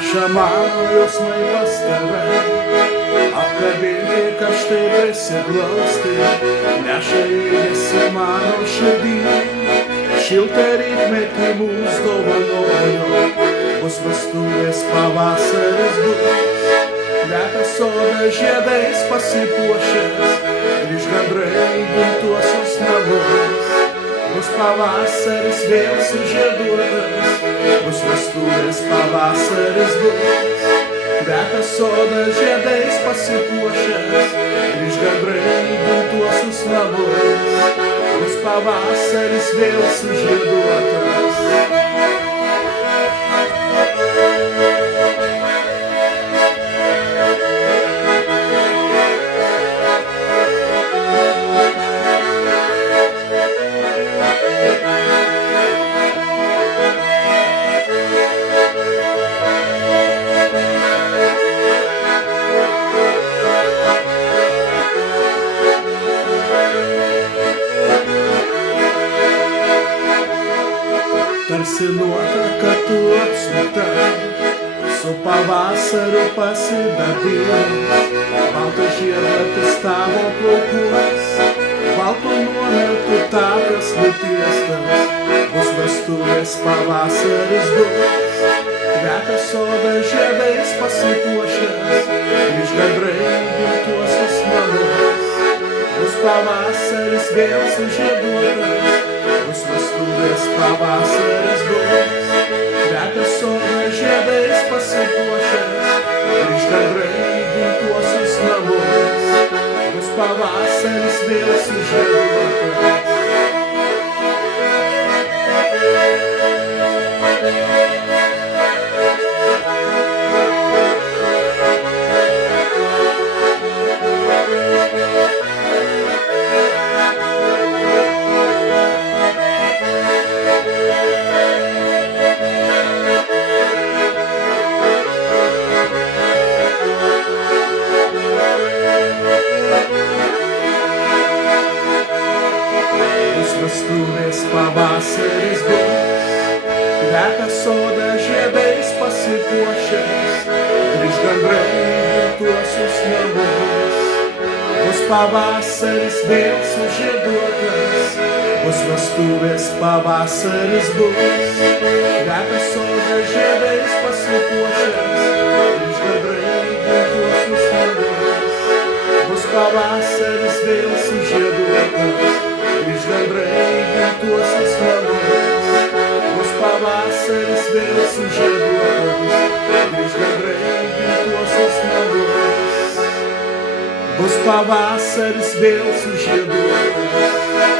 Nešamājos mai pas tave, apkabinti karštai prisiglausti, nešajiesi mano širdį, šiltą rytmetį mūs dovanojo, bus vestuvės pavasaris bus, kvepia soda žiedais pasipuošęs, grįž gandrai gimtuosius namus, bus pavasaris vėl sužieduotas, bus vestuvės pavasaris bus, kvepia soda žiedais pasipuošęs, grįž gandrai gimtuosius namus, bus pavasaris vėl sužieduotas. Tarsi nuotaka tu apsupta, su pavasariu pasidabėjus, baltas žiedlatis tavo plaukuos, baltų nuometų takas nutiestas, bus vestuvės pavasaris bus, kvepia soda žiedais pasipuošęs, grįž gandrai gimtuosius namus, bus pavasaris vėl sužieduotas, bus vestuvės pavasaris bus, kvepia soda žiedais pasipuošęs, grįž gandrai gimtuosius namus, bus pavasaris vėl sužieduotas. Vestuvės pavasaris bus, kvepia soda žiedais pasipuošęs, grįž gandrai gimtuosius namus, bus pavasaris vėl sužieduotas, bus vestuvės pavasaris bus, kvepia soda žiedais pasipuošęs, grįž gandrai gimtuosius namus, bus pavasaris vėl sužieduotas, grįž gandrai gimtuosius namus, bus pavasaris vėl sužieduotas, grįž gandrai gimtuosius namus, bus pavasaris vėl sužieduotas.